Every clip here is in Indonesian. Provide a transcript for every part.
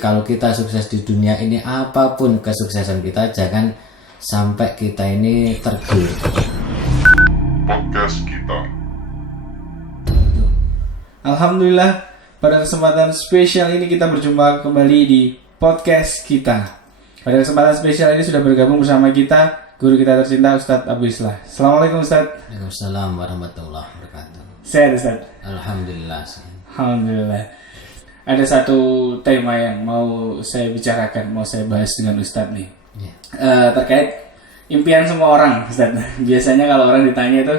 Kalau kita sukses di dunia ini, apapun kesuksesan kita, jangan sampai kita ini tergiur. Podcast kita. Alhamdulillah, pada kesempatan spesial ini kita berjumpa kembali di podcast kita. Pada kesempatan spesial ini sudah bergabung bersama kita guru kita tercinta Ustadz Abu Islah. Assalamualaikum Ustadz. Waalaikumsalam warahmatullahi wabarakatuh. Sehat Ustadz? Alhamdulillah. Alhamdulillah. Ada satu tema yang mau saya bicarakan, mau saya bahas dengan Ustadz nih. Terkait impian semua orang, Ustadz. Biasanya kalau orang ditanya itu,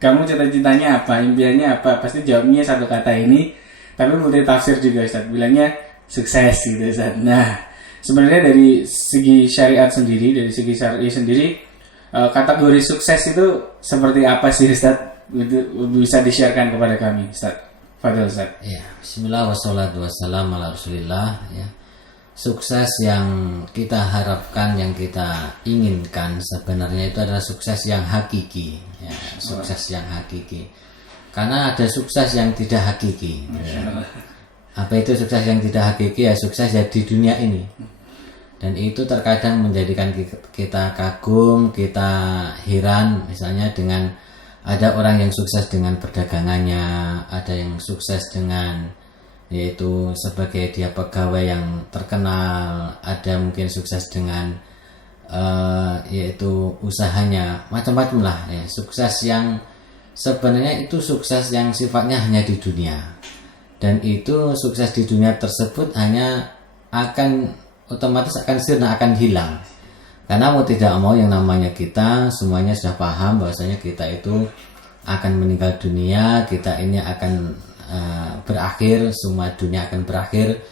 kamu cita-citanya apa, impiannya apa, pasti jawabnya satu kata ini, tapi multi tafsir juga, Ustadz. Bilangnya sukses gitu, Ustadz. Nah, sebenarnya dari segi syariat sendiri, dari segi syar'i sendiri, kategori sukses itu seperti apa sih, Ustadz? Bisa di-sharekan kepada kami, Ustadz. Fadil, Ustadz. Ya, bismillah wassalatu wassalamu ala rasulillah. Ya. Sukses yang kita harapkan, yang kita inginkan sebenarnya itu adalah sukses yang hakiki, ya, sukses yang hakiki. Karena ada sukses yang tidak hakiki. Ya. Apa itu sukses yang tidak hakiki? Ya sukses ya di dunia ini. Dan itu terkadang menjadikan kita kagum, kita heran, misalnya dengan ada orang yang sukses dengan perdagangannya, ada yang sukses dengan yaitu sebagai dia pegawai yang terkenal, ada mungkin sukses dengan yaitu usahanya, macam-macam lah ya. Sukses yang sebenarnya itu sukses yang sifatnya hanya di dunia, dan itu sukses di dunia tersebut hanya akan otomatis akan sirna, akan hilang. Karena mau tidak mau yang namanya kita semuanya sudah paham bahwasanya kita itu akan meninggal dunia, kita ini akan berakhir, semua dunia akan berakhir.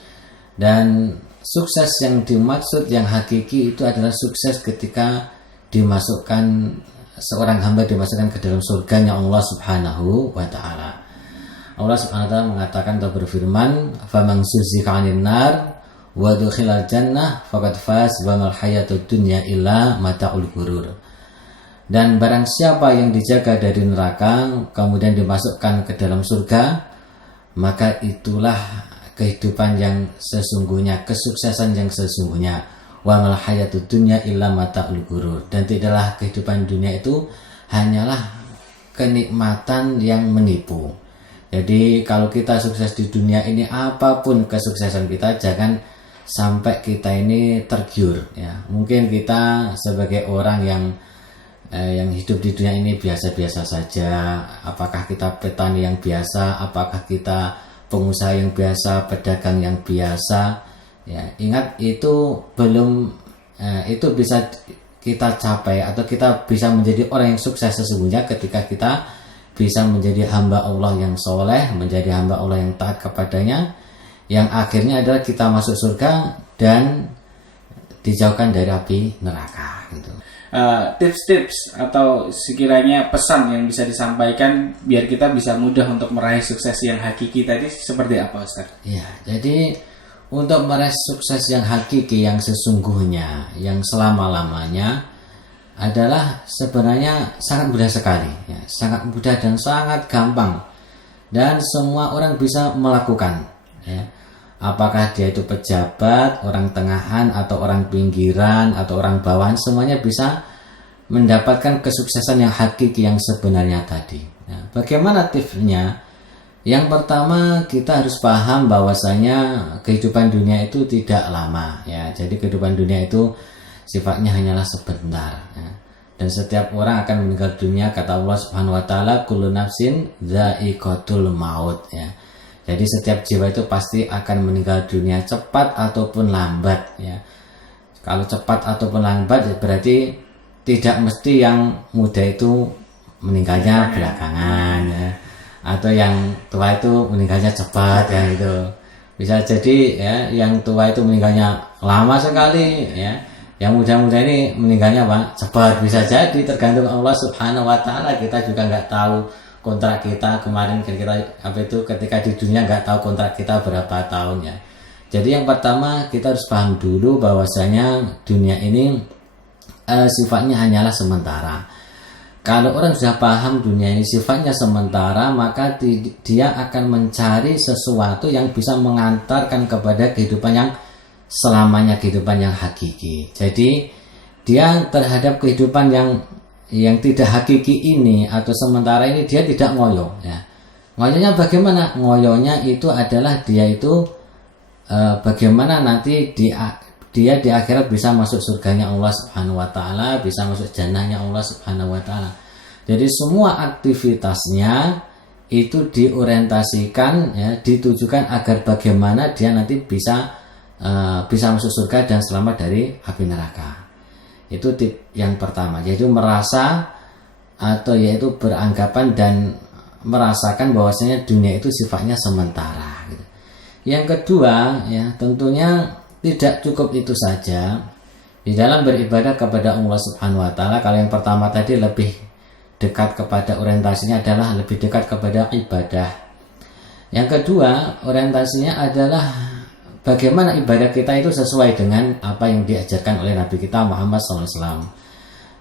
Dan sukses yang dimaksud, yang hakiki itu adalah sukses ketika dimasukkan seorang hamba dimasukkan ke dalam surganya Allah Subhanahu wa taala. Allah Subhanahu wa taala mengatakan atau berfirman, "Faman zuhziha 'anil nar wa dukhilal jannah faqad faz wa mal hayatud dunya illa mata'ul ghurur." Dan barang siapa yang dijaga dari neraka kemudian dimasukkan ke dalam surga, maka itulah kehidupan yang sesungguhnya, kesuksesan yang sesungguhnya. Wa mal hayatud dunya illa mata'ul ghurur. Dan tidaklah kehidupan dunia itu hanyalah kenikmatan yang menipu. Jadi kalau kita sukses di dunia ini, apapun kesuksesan kita, jangan sampai kita ini tergiur ya. Mungkin kita sebagai orang yang hidup di dunia ini biasa-biasa saja, apakah kita petani yang biasa, apakah kita pengusaha yang biasa, pedagang yang biasa ya. Ingat itu belum itu bisa kita capai atau kita bisa menjadi orang yang sukses sesungguhnya ketika kita bisa menjadi hamba Allah yang soleh, menjadi hamba Allah yang taat kepadanya, yang akhirnya adalah kita masuk surga dan dijauhkan dari api neraka gitu. Tips-tips atau sekiranya pesan yang bisa disampaikan biar kita bisa mudah untuk meraih sukses yang hakiki tadi seperti apa, Ustaz? Ya, jadi untuk meraih sukses yang hakiki, yang sesungguhnya, yang selama-lamanya adalah sebenarnya sangat mudah sekali ya, sangat mudah dan sangat gampang, dan semua orang bisa melakukan ya. Apakah dia itu pejabat, orang tengahan, atau orang pinggiran, atau orang bawahan, semuanya bisa mendapatkan kesuksesan yang hakiki yang sebenarnya tadi. Nah, bagaimana tipsnya? Yang pertama, kita harus paham bahwasanya kehidupan dunia itu tidak lama ya. Jadi kehidupan dunia itu sifatnya hanyalah sebentar ya. Dan setiap orang akan meninggal dunia, kata Allah Subhanahu wa taala, kullu nafsin dha'iqatul maut ya. Jadi setiap jiwa itu pasti akan meninggal dunia, cepat ataupun lambat ya. Kalau cepat ataupun lambat ya berarti tidak mesti yang muda itu meninggalnya belakangan ya. Atau yang tua itu meninggalnya cepat ya gitu. Bisa jadi ya yang tua itu meninggalnya lama sekali ya. Yang muda-muda ini meninggalnya apa? Cepat, bisa jadi tergantung Allah Subhanahu wa taala. Kita juga nggak tahu kontrak kita kemarin, kita apa itu ketika di dunia nggak tahu kontrak kita berapa tahun ya. Jadi yang pertama kita harus paham dulu bahwasanya dunia ini sifatnya hanyalah sementara. Kalau orang sudah paham dunia ini sifatnya sementara, maka dia akan mencari sesuatu yang bisa mengantarkan kepada kehidupan yang selamanya kehidupan yang hakiki. Jadi dia terhadap kehidupan yang tidak hakiki ini atau sementara ini dia tidak ngoyo ya. Ngoyonya bagaimana? Ngoyonya itu adalah dia itu bagaimana nanti dia di akhirat bisa masuk surganya Allah Subhanahu wa taala, bisa masuk jannahnya Allah Subhanahu wa taala. Jadi semua aktivitasnya itu diorientasikan ya, ditujukan agar bagaimana dia nanti bisa masuk surga dan selamat dari api neraka. Itu tip yang pertama, yaitu merasa atau yaitu beranggapan dan merasakan bahwasanya dunia itu sifatnya sementara gitu. Yang kedua ya, tentunya tidak cukup itu saja di dalam beribadah kepada Allah Subhanahu wa taala. Kalau yang pertama tadi lebih dekat kepada orientasinya adalah lebih dekat kepada ibadah. Yang kedua, orientasinya adalah bagaimana ibadah kita itu sesuai dengan apa yang diajarkan oleh Nabi kita Muhammad SAW.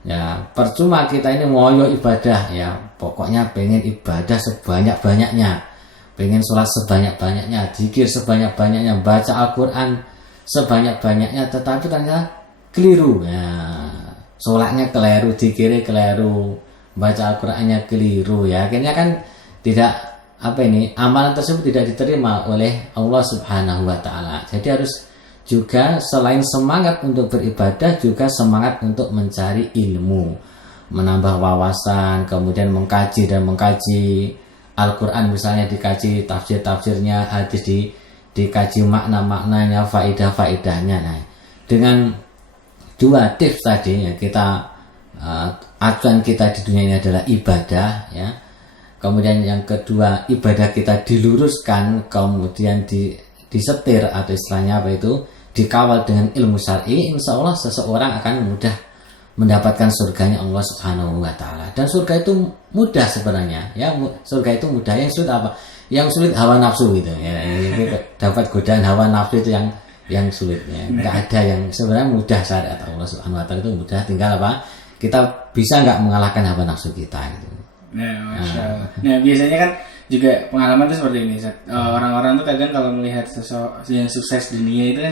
Ya, percuma kita ini ngoyo ibadah ya, pokoknya pengen ibadah sebanyak-banyaknya, pengen sholat sebanyak-banyaknya, zikir sebanyak-banyaknya, baca Al-Quran sebanyak-banyaknya, tetapi ternyata keliru ya, sholatnya keliru, zikirnya keliru, baca Al-Qurannya keliru ya, akhirnya kan tidak amalan tersebut tidak diterima oleh Allah Subhanahu wa taala. Jadi harus juga selain semangat untuk beribadah juga semangat untuk mencari ilmu, menambah wawasan, kemudian mengkaji Al-Quran, misalnya dikaji tafsir-tafsirnya, hadis dikaji makna-maknanya, faidah-faidahnya. Nah, dengan dua tips tadi ya, kita acuan kita di dunia ini adalah ibadah ya. Kemudian yang kedua, ibadah kita diluruskan, kemudian disetir atau istilahnya dikawal dengan ilmu syar'i. Insya Allah seseorang akan mudah mendapatkan surganya Allah Subhanahu wa taala. Dan surga itu mudah sebenarnya ya, surga itu mudah. Yang sulit apa? Yang sulit hawa nafsu gitu ya. Dapat godaan hawa nafsu itu yang sulit ya. Enggak ada yang sebenarnya mudah. Syariat Allah Subhanahu wa taala itu mudah, tinggal kita bisa nggak mengalahkan hawa nafsu kita gitu. Nah, Masya Allah. Nah, biasanya kan juga pengalaman tuh seperti ini. Orang-orang tuh kadang kalau melihat sesuatu yang sukses di dunia itu kan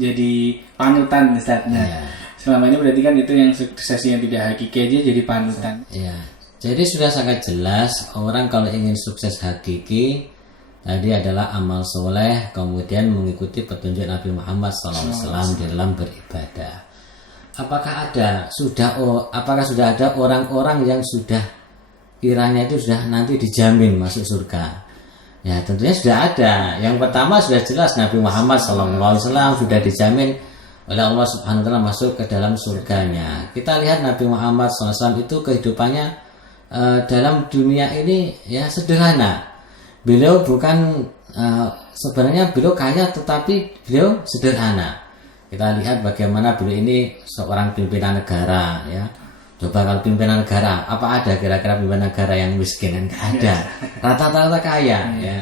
jadi panutan Ustaz. Nah, selama ini berarti kan itu yang sukses yang tidak hakiki aja jadi panutan. Iya. Jadi sudah sangat jelas orang kalau ingin sukses hakiki tadi adalah amal soleh, kemudian mengikuti petunjuk Nabi Muhammad SAW di dalam beribadah. Apakah sudah ada orang-orang yang sudah kiranya itu sudah nanti dijamin masuk surga? Ya tentunya sudah ada. Yang pertama sudah jelas Nabi Muhammad SAW sudah dijamin oleh Allah Subhanahu wa taala masuk ke dalam surganya. Kita lihat Nabi Muhammad SAW itu kehidupannya dalam dunia ini ya sederhana. Beliau bukan sebenarnya beliau kaya, tetapi beliau sederhana. Kita lihat bagaimana beliau ini seorang pimpinan negara ya. Coba kalau pimpinan negara, apa ada kira-kira pimpinan negara yang miskin? Enggak ada. Rata-rata kaya ya.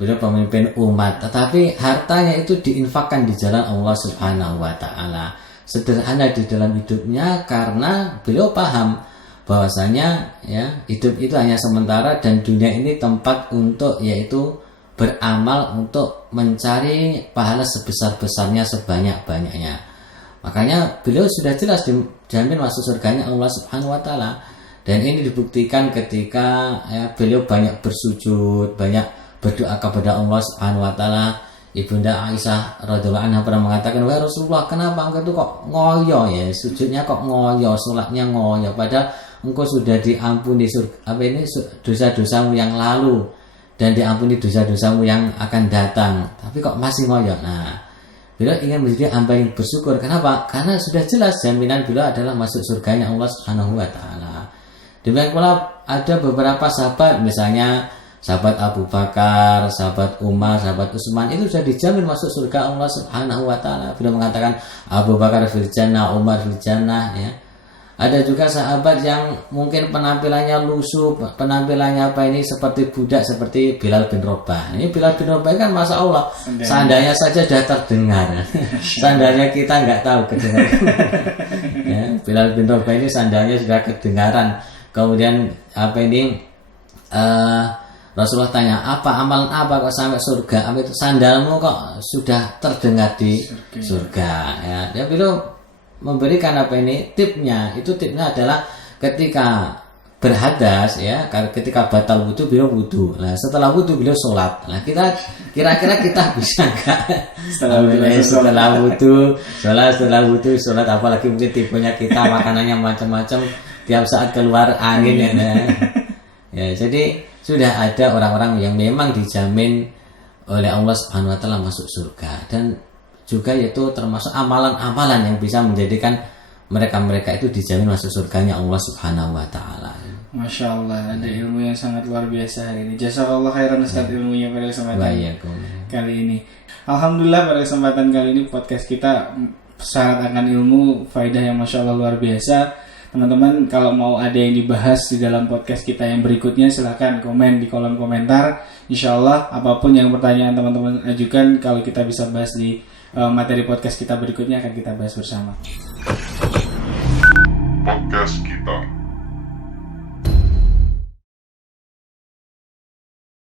Beliau pemimpin umat, tetapi hartanya itu diinfakkan di jalan Allah Subhanahu wa taala. Sederhana di dalam hidupnya karena beliau paham bahwasanya ya hidup itu hanya sementara dan dunia ini tempat untuk yaitu beramal untuk mencari pahala sebesar-besarnya, sebanyak-banyaknya. Makanya beliau sudah jelas dijamin masuk surganya Allah Subhanahu wa taala. Dan ini dibuktikan ketika ya, beliau banyak bersujud, banyak berdoa kepada Allah Subhanahu wa taala. Ibunda Aisyah radhiyallahu anha pernah mengatakan, "Wahai Rasulullah, kenapa engkau itu kok ngoyo ya? Sujudnya kok ngoyo, salatnya ngoyo, padahal engkau sudah diampuni dosa-dosamu yang lalu dan diampuni dosa-dosamu yang akan datang, tapi kok masih ngoyo?" Nah, beliau ingin menjadi hamba yang bersyukur. Kenapa? Karena sudah jelas jaminan beliau adalah masuk surganya Allah Subhanahu wa taala. Demikian pula ada beberapa sahabat, misalnya sahabat Abu Bakar, sahabat Umar, sahabat Utsman, itu sudah dijamin masuk surga Allah Subhanahu wa taala. Beliau mengatakan Abu Bakar fil jannah, Umar fil jannah ya. Ada juga sahabat yang mungkin penampilannya lusuh, penampilannya seperti budak, seperti Bilal bin Rabah. Ini Bilal bin Rabah kan Masya Allah, sandalnya saja sudah terdengar. Sandalnya kita nggak tahu kedengaran. Ya, Bilal bin Rabah ini sandalnya sudah kedengaran. Kemudian Rasulullah tanya, apa amalan apa kok sampai surga? Apa itu sandalmu kok sudah terdengar di surga? Ya, dia beliau memberikan apa ini tipnya. Itu tipnya adalah ketika berhadas ya, ketika batal wudu beliau wudu. Nah setelah wudu beliau sholat. Nah kita kira-kira kita bisa nggak setelah wudu sholat, apalagi mungkin tipenya kita makanannya macam-macam, tiap saat keluar angin ya. Ya jadi sudah ada orang-orang yang memang dijamin oleh Allah Subhanahu wa taala masuk surga, dan juga yaitu termasuk amalan-amalan yang bisa menjadikan mereka itu dijamin masuk surganya Allah Subhanahu wa taala. Masya Allah, ada ilmu yang sangat luar biasa hari ini. Jazakallah khairan Ustaz ilmunya pada kesempatan kali ini. Alhamdulillah pada kesempatan kali ini podcast kita syarat akan ilmu, faedah yang Masya Allah luar biasa. Teman-teman kalau mau ada yang dibahas di dalam podcast kita yang berikutnya silahkan komen di kolom komentar. Insya Allah apapun yang pertanyaan teman-teman ajukan, kalau kita bisa bahas di materi podcast kita berikutnya akan kita bahas bersama. Podcast